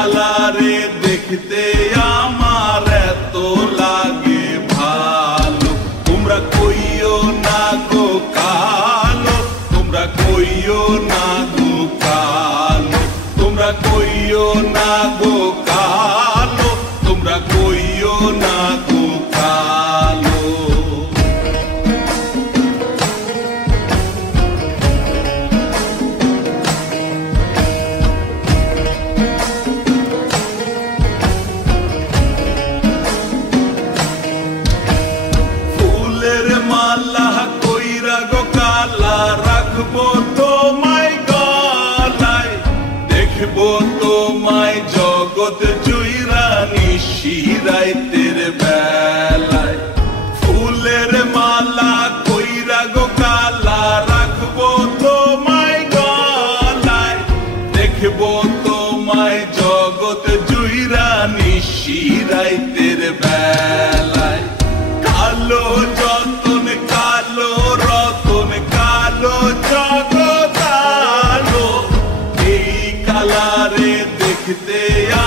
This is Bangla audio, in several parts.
কালারে দেখতে আমার এত লাগে ভালো। তোমরা কইও না গো কালো, তোমরা কইও না গো কালো, তোমরা কইও না গো কালো, তোমরা কইও না গো কালো। ফুলের মালা কইরা গো কালা রাখবো তোমায় গলায়, দেখবো তোমায় জগৎ জুইরা নিশিরাইতের বেলায়। ফুলের মালা কইরা গো কালা রাখবো তোমায় গলায়, দেখবো তোমায় জগৎ জুইরা নিশিরাইতের বেলায়। কালো যতন কালো রতন কালো জগৎ আলো, এই কালারে দেখতে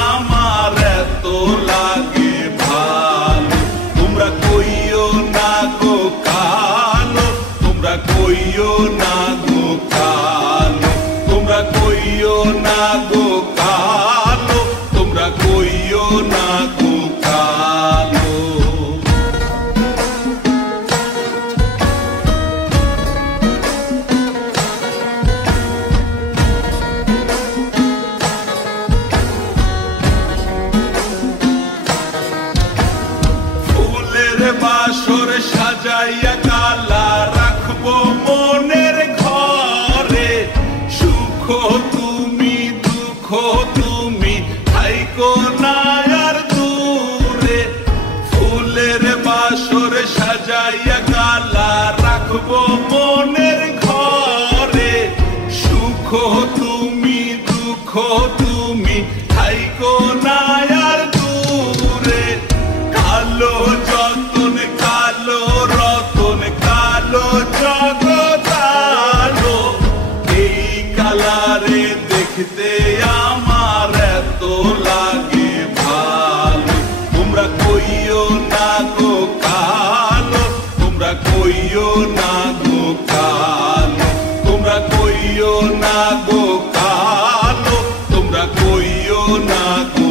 আমার এত লাগে ভালো। তোমরা কইও না গো কালো, তোমরা কইও না গো কালো, তোমরা কইও না গো কালো, তোমরা কইও না গো কালো। বাসর সাজাইয়া কালা রাখবো মনের ঘরে, সুখ তুমি দুঃখ তুমি থাইকো না আর দূরে। ফুলের বাসর সাজাইয়া কালা রাখবো মনের ঘরে, সুখ তুমি দুঃখ তুমি থাইকো না আর দূরে। কালো যতন কালো রতন কালো জগৎ আলো, এই কালারে দেখতে আমার এত লাগে ভালো। তোমরা কইও না গো কালো, তোমরা কইও না গো কালো, তোমরা কইও না গো কালো, তোমরা কইও না গো